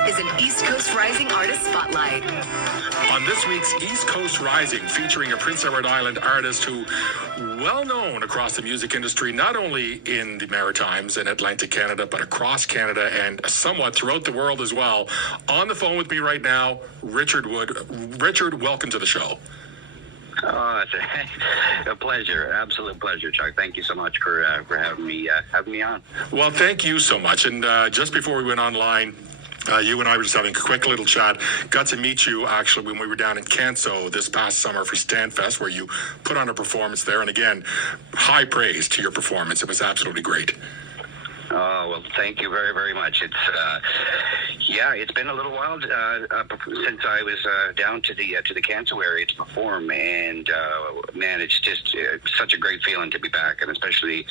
is an East Coast Rising Artist Spotlight. On this week's East Coast Rising, featuring a Prince Edward Island artist who, well known across the music industry, not only in the Maritimes and Atlantic Canada, but across Canada and somewhat throughout the world as well. On the phone with me right now, Richard Wood. Richard, welcome to the show. Oh, it's a pleasure, absolute pleasure, Chuck. Thank you so much for having me on. Well, thank you so much. And just before we went online, you and I were just having a quick little chat. Got to meet you, actually, when we were down in Canso this past summer for StanFest, where you put on a performance there. And again, high praise to your performance. It was absolutely great. Oh, well, thank you very, very much. It's been a little while since I was down to the Canso area to perform, and man, it's just such a great feeling to be back, and especially,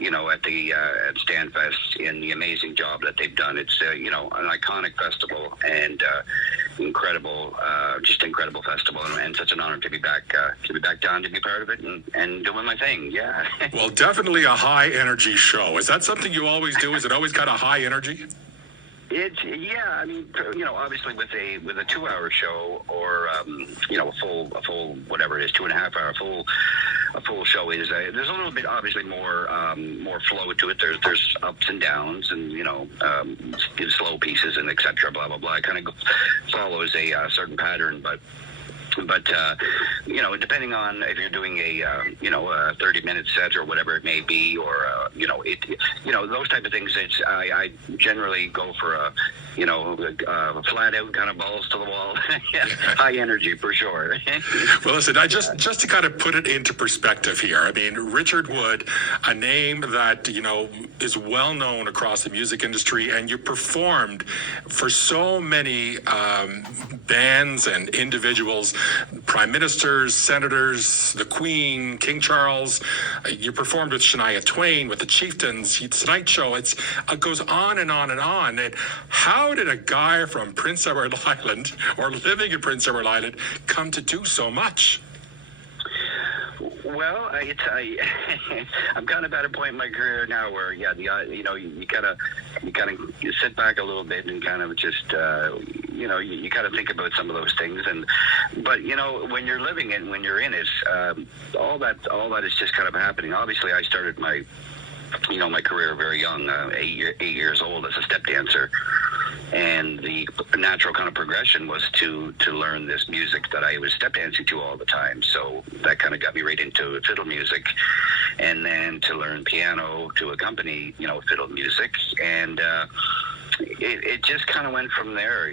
at StanFest and the amazing job that they've done. It's an iconic festival and incredible festival, and such an honor to be back down to be part of it and doing my thing. Yeah. Well, definitely a high energy show. Is that something you always do? Is it always got a high energy? Obviously with a 2-hour show or a full whatever it is, 2.5 hour a full show is there's a little bit obviously more flow to it. There's ups and downs and slow pieces and etc. Blah blah blah. It kind of follows a certain pattern, but depending on if you're doing a 30-minute set or whatever it may be, or those type of things, I generally go for a flat out kind of balls to the wall, high energy for sure. Well, listen, I just to kind of put it into perspective here. I mean, Richard Wood, a name that is well known across the music industry, and you performed for so many bands and individuals. Prime ministers, senators, the Queen, King Charles. You performed with Shania Twain, with the Chieftains, The Tonight Show. It goes on and on and on. And how did a guy from Prince Edward Island, or living in Prince Edward Island, come to do so much? Well, I'm kind of at a point in my career now where, you kind of sit back a little bit and kind of just, you kind of think about some of those things. But when you're living it, when you're in it, all that is just kind of happening. Obviously, I started my career very young, 8 years old as a step dancer. And the natural kind of progression was to learn this music that I was step dancing to all the time. So that kind of got me right into fiddle music, and then to learn piano to accompany, fiddle music. And it just kind of went from there.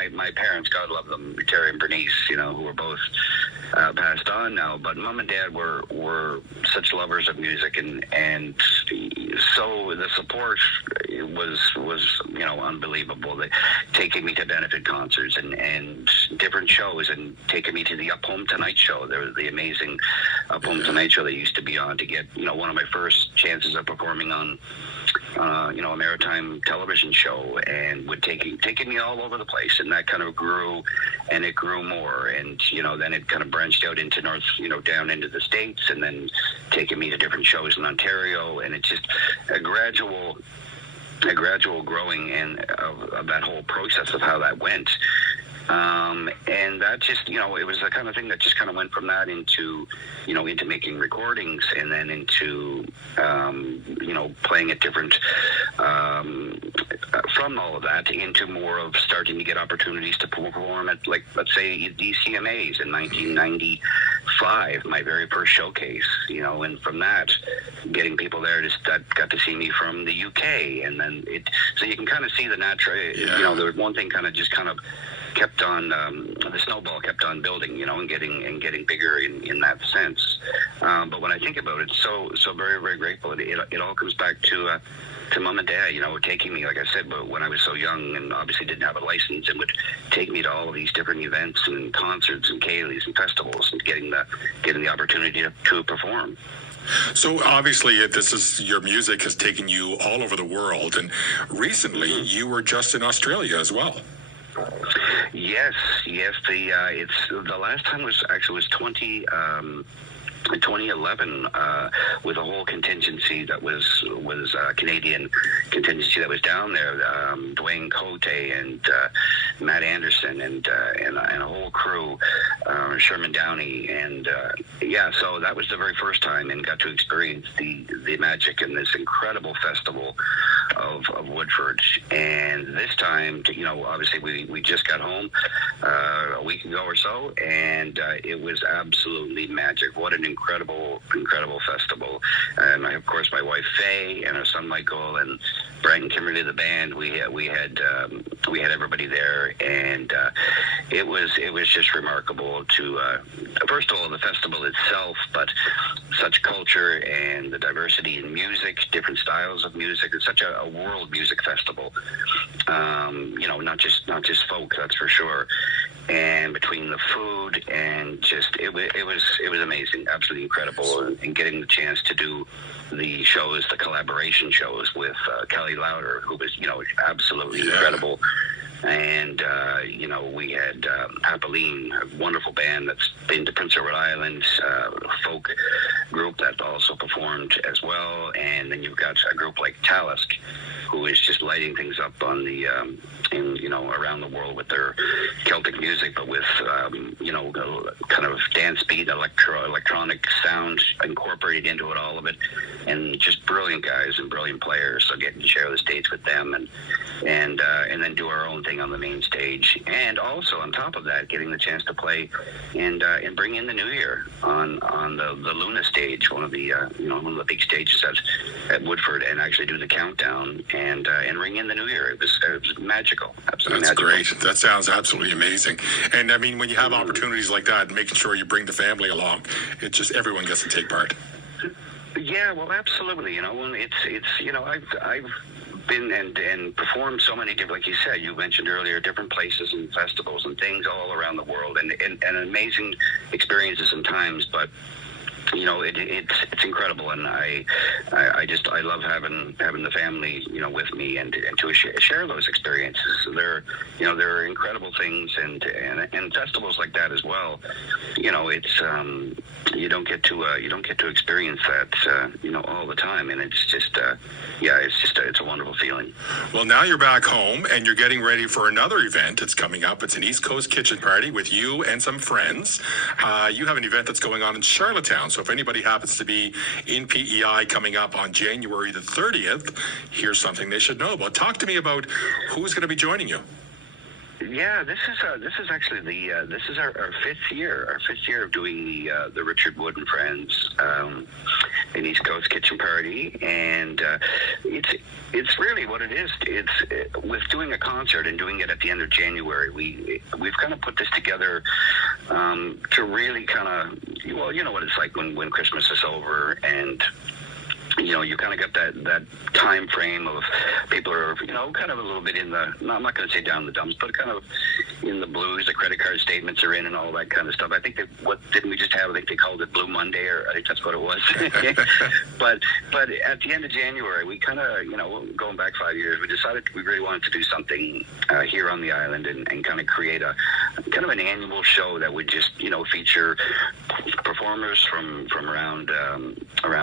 My parents, God love them, Terry and Bernice, who were both passed on now, but Mom and Dad were such lovers of music, and so the support was unbelievable. Taking me to benefit concerts and different shows, and taking me to the Up Home Tonight Show. There was the amazing Up Home Tonight Show that used to be on, to get one of my first chances of performing on a maritime television show, and would taking me all over the place, and that kind of grew, and it grew more, and then it kind of branched out into north, down into the States, and then taking me to different shows in Ontario, and it's just a gradual growing and of that whole process of how that went. And that just, it was the kind of thing that just kind of went from that into making recordings, and then into, playing at different, from all of that into more of starting to get opportunities to perform at, like, let's say, DCMAs in 1995, my very first showcase, and from that, getting people there that got to see me from the UK, and then so you can kind of see the natural, there was one thing kind of kept on, the snowball kept on building, and getting bigger in that sense. But when I think about it, so very, very grateful. It all comes back to Mom and Dad, taking me, like I said, but when I was so young and obviously didn't have a license, and would take me to all of these different events and concerts and Kayleys and festivals, and getting the opportunity to perform. So obviously, your music has taken you all over the world, and recently you were just in Australia as well. Yes. The last time was 20. in 2011 with a whole contingency that was Canadian contingency that was down there, Dwayne Cote and Matt Anderson and a whole crew, Sherman Downey, and so that was the very first time, and got to experience the magic in this incredible festival of Woodford. And this time, obviously we just got home a week ago or so, and it was absolutely magic. What an incredible festival. And of course my wife Faye and our son Michael and Brent and Kimberly, the band, we had everybody there, and it was just remarkable to first of all the festival itself, but such culture and the diversity in music, different styles of music. It's such a world music festival, not just folk, that's for sure. And between the food and just it was amazing, absolutely incredible, and getting the chance to do the shows, the collaboration shows with Kelly Louder, who was absolutely incredible. And we had Apolline, a wonderful band that's been to Prince Edward Island, folk group that also performed as well. And then you've got a group like Talisk, who is just lighting things up on the around the world with their Celtic music, but with kind of dance beat, electronic sound incorporated into it, all of it, and just brilliant guys and brilliant players. So getting to share the stage with them and then do our own thing on the main stage, and also on top of that, getting the chance to play and bring in the new year on the Luna stage, one of the big stages at Woodford, and actually do the countdown and ring in the new year. It was magical, absolutely. That's magical. great. That sounds absolutely amazing. And I mean, when you have opportunities like that, making sure you bring the family along, it's just everyone gets to take part. Yeah, well, absolutely. I've been and performed so many different, like you said, you mentioned earlier, different places and festivals and things all around the world, and amazing experiences and times. But it's incredible, and I love having the family with me and to share those experiences. They're incredible things, and festivals like that as well. It's you don't get to experience that all the time, and it's just it's a wonderful feeling. Well, now you're back home and you're getting ready for another event. It's coming up. It's an East Coast kitchen party with you and some friends. You have an event that's going on in Charlottetown. So if anybody happens to be in PEI coming up on January the 30th, here's something they should know about. Talk to me about who's going to be joining you. Yeah, this is actually this is our fifth year of doing the Richard Wood and Friends an East Coast kitchen party, and it's really what it is. It's with doing a concert and doing it at the end of January. We've kind of put this together to really kind of what it's like when Christmas is over, and you kind of got that time frame of people are, kind of a little bit in the, I'm not going to say down the dumps, but kind of in the blues. The credit card statements are in and all that kind of stuff. I think didn't we just have, I think they called it Blue Monday, or I think that's what it was. But at the end of January, we kind of, going back 5 years, we decided we really wanted to do something here on the island and kind of create a kind of an annual show that would just, feature performers from around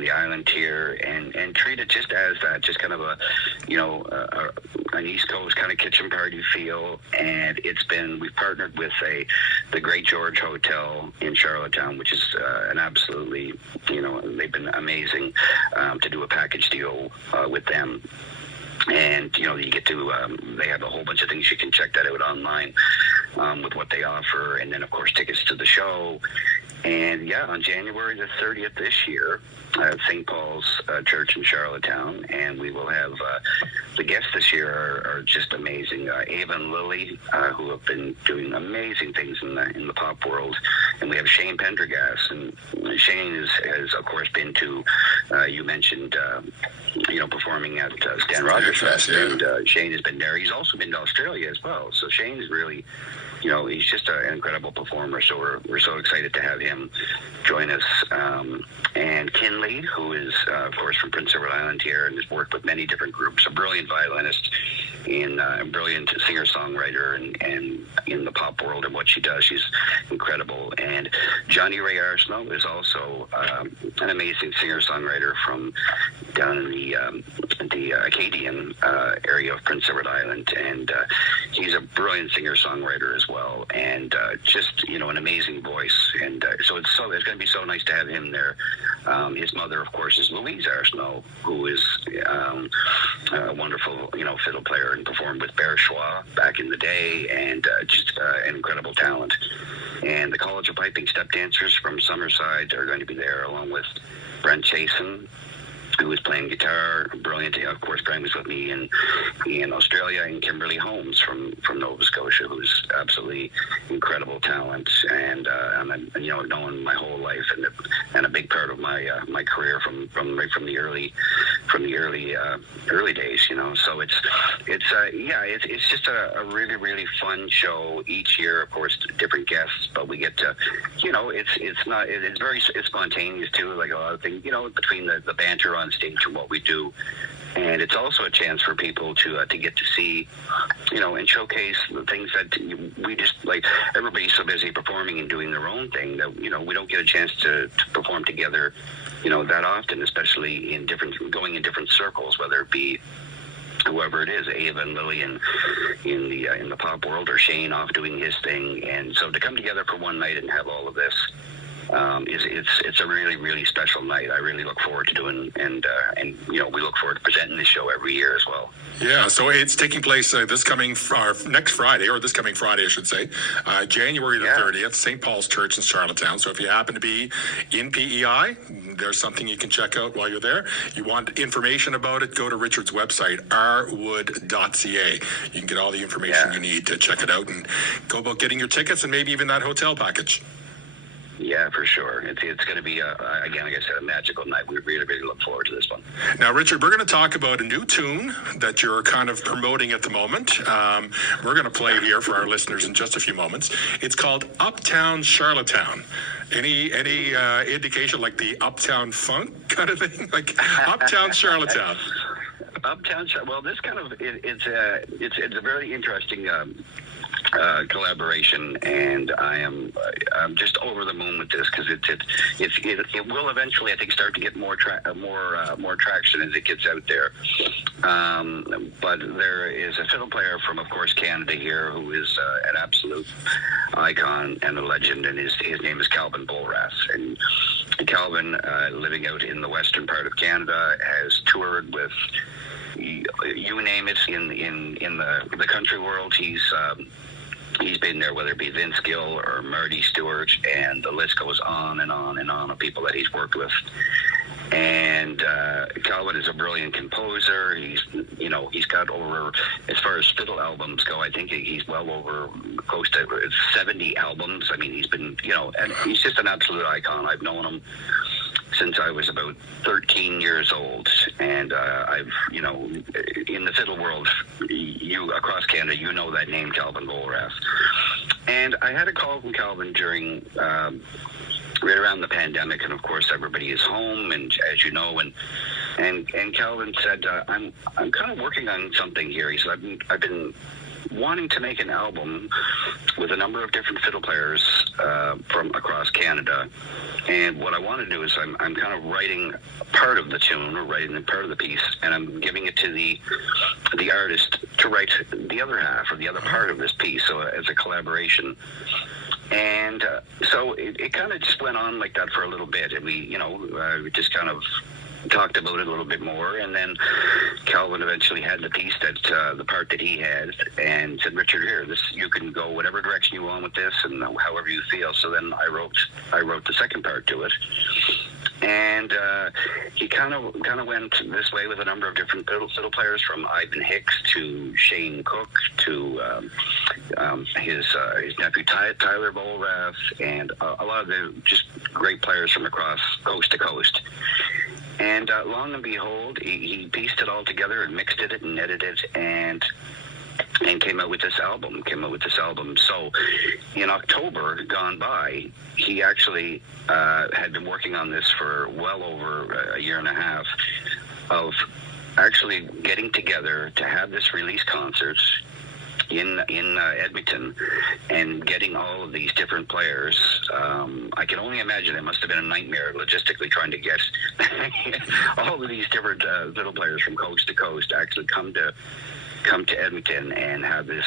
the island here, and treat it just as that, just kind of an East Coast kind of kitchen party feel. And we've partnered with the Great George Hotel in Charlottetown, which is an absolutely, they've been amazing to do a package deal with them. And you get to they have a whole bunch of things. You can check that out online with what they offer, and then of course tickets to the show. And on January the 30th this year at St. Paul's Church in Charlottetown, and we will have the guests this year are just amazing. Ava and Lily, who have been doing amazing things in the pop world, and we have Shane Pendergast, and Shane has of course been to you mentioned performing at Stan Rogers Fest, and Shane has been there. He's also been to Australia as well. So Shane is really, he's just an incredible performer. So we're so excited to have him join us. And Kinley, who is, of course, from Prince Edward Island here and has worked with many different groups, a brilliant violinist. a brilliant singer-songwriter and in the pop world and what she does. She's incredible. And Johnny Ray Arsenault is also an amazing singer-songwriter from down in the Acadian area of Prince Edward Island, and he's a brilliant singer-songwriter as well, and just an amazing voice. And so it's going to be so nice to have him there. His mother, of course, is Louise Arsenault, who is a wonderful fiddle player and performed with Bear Schwa back in the day, and just an incredible talent. And the College of Piping Step Dancers from Summerside are going to be there, along with Brent Chasen, who is playing guitar, brilliant. Of course, Brian was with me in Australia, and Kimberly Holmes from Nova Scotia, who's absolutely incredible talent, and I've known my whole life, and a big part of my career from the early days. So it's just a really, really fun show each year. Of course, different guests, but we get to it's spontaneous too, like a lot of things, between the banter on stage and what we do. And it's also a chance for people to get to see, and showcase the things that we just, like, everybody's so busy performing and doing their own thing that, we don't get a chance to perform together, that often, especially going in different circles, whether it be whoever it is, Ava and Lillian in the pop world, or Shane off doing his thing. And so to come together for one night and have all of this, it's a really, really special night. I really look forward to doing, and we look forward to presenting this show every year as well. Yeah, so it's taking place next Friday, or this coming Friday, I should say, January the 30th, St. Paul's Church in Charlottetown. So if you happen to be in PEI, there's something you can check out while you're there. You want information about it, go to Richard's website, rwood.ca. You can get all the information you need to check it out and go about getting your tickets and maybe even that hotel package. Yeah, for sure. It's going to be, again, like I said, a magical night. We really, really look forward to this one. Now, Richard, we're going to talk about a new tune that you're kind of promoting at the moment. We're going to play here for our listeners in just a few moments. It's called Uptown Charlottetown. Any indication, like the Uptown Funk kind of thing? Like Uptown Charlottetown. Well, this kind of, it's a very interesting collaboration, and I'm just over the moon with this, because it will eventually, I think, start to get more traction as it gets out there. But there is a fiddle player from, of course, Canada here, who is an absolute icon and a legend, and his name is Calvin Vollrath. And Calvin, living out in the western part of Canada, has toured with, you name it, in the country world. He's been there, whether it be Vince Gill or Marty Stewart, and the list goes on and on and on of people that he's worked with. And Calvin is a brilliant composer. He's got over, as far as fiddle albums go, I think he's well over close to 70 albums. I mean, he's been, and he's just an absolute icon. I've known him since I was about 13 years old, and I've, in the fiddle world, across Canada, that name, Calvin Vollrath. And I had a call from Calvin during right around the pandemic, and of course everybody is home, and as you know, and Calvin said, I'm kind of working on something here. He said, I've been wanting to make an album with a number of different fiddle players from across Canada, and what I want to do is I'm kind of writing part of the tune, or writing part of the piece, and I'm giving it to the artist to write the other half, or the other part of this piece, so as a collaboration. And so it kind of just went on like that for a little bit, and we just kind of talked about it a little bit more, and then Calvin eventually had the piece that the part that he had, and said, Richard, here, you can go whatever direction you want with this, and however you feel. So then I wrote the second part to it, and he kind of went this way with a number of different fiddle players, from Ivan Hicks to Shane Cook to his nephew Tyler Vollrath, and a lot of the just great players from across coast to coast. And long and behold, he pieced it all together and mixed it and edited it, and came out with this album. So in October gone by, he actually had been working on this for well over a year and a half, of actually getting together to have this release concert in Edmonton and getting all of these different players. I can only imagine it must have been a nightmare logistically trying to get all of these different fiddle players from coast to coast to actually come to Edmonton and have this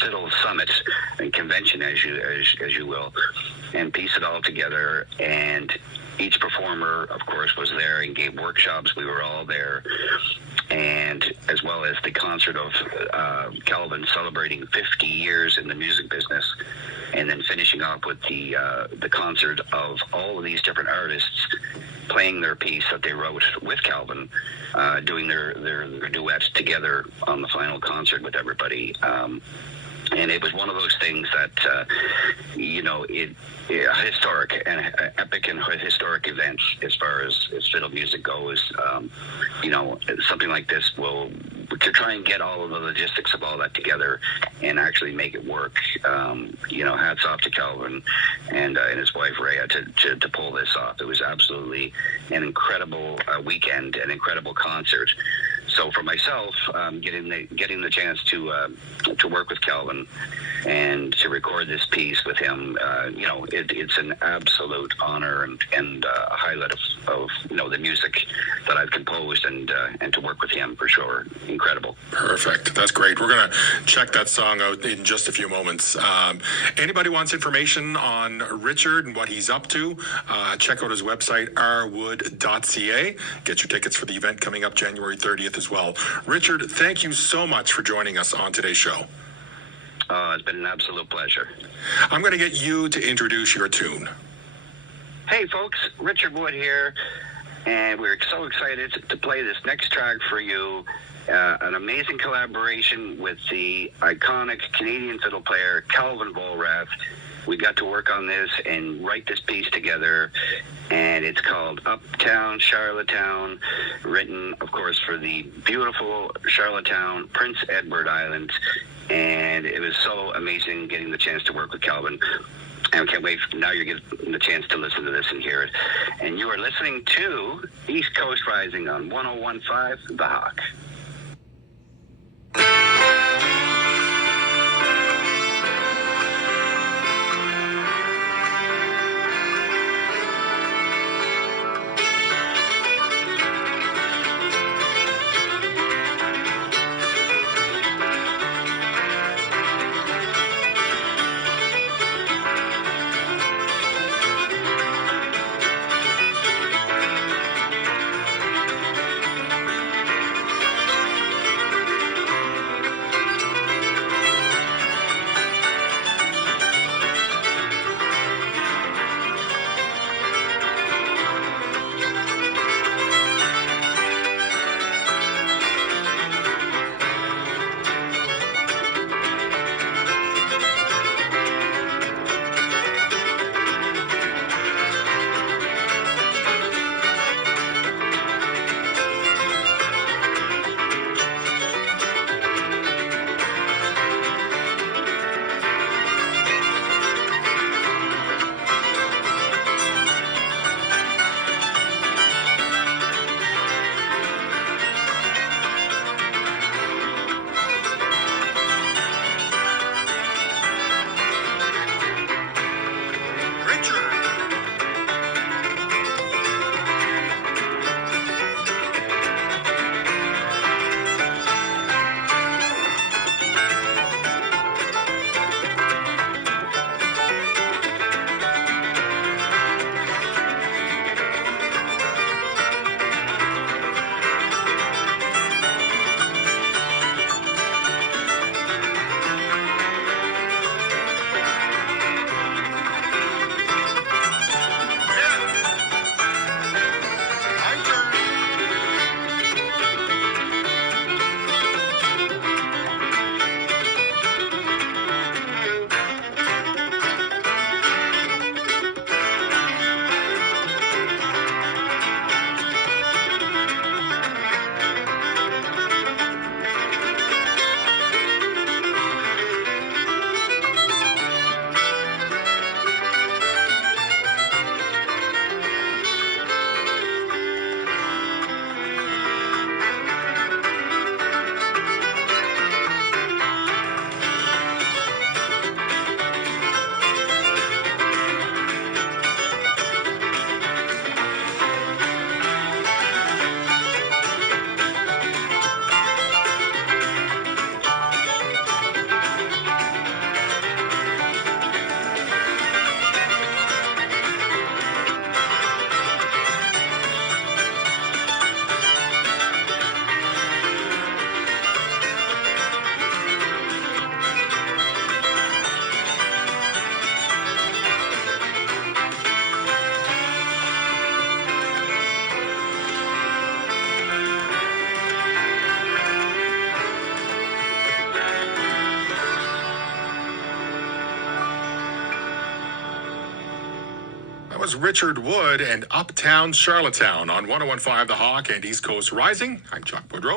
fiddle summit and convention, as you will, and piece it all together. And each performer, of course, was there and gave workshops. We were all there. And as well as the concert of Calvin celebrating 50 years in the music business, and then finishing off with the concert of all of these different artists playing their piece that they wrote with Calvin, doing their duets together on the final concert with everybody. And it was one of those things that, historic and epic and historic events as far as fiddle music goes. Something like this to try and get all of the logistics of all that together and actually make it work. Hats off to Calvin and his wife Rhea to pull this off. It was absolutely an incredible weekend, an incredible concert. So for myself, getting the chance to work with Calvin and to record this piece with him, it's an absolute honor and a highlight of the music that I've composed and to work with him for sure. Incredible. Perfect. That's great. We're going to check that song out in just a few moments. Anybody wants information on Richard and what he's up to, check out his website, rwood.ca. Get your tickets for the event coming up January 30th as well. Richard, thank you so much for joining us on today's show. It's been an absolute pleasure. I'm going to get you to introduce your tune. Hey folks, Richard Wood here, and we're so excited to play this next track for you. An amazing collaboration with the iconic Canadian fiddle player Calvin Vollrath. We got to work on this and write this piece together, and it's called Uptown Charlottetown, written, of course, for the beautiful Charlottetown, Prince Edward Island, and it was so amazing getting the chance to work with Calvin. And I can't wait. Now you're getting the chance to listen to this and hear it. And you are listening to East Coast Rising on 101.5 The Hawk. was Richard Wood and Uptown Charlottetown on 101.5 The Hawk and East Coast Rising. I'm Chuck Boudreau.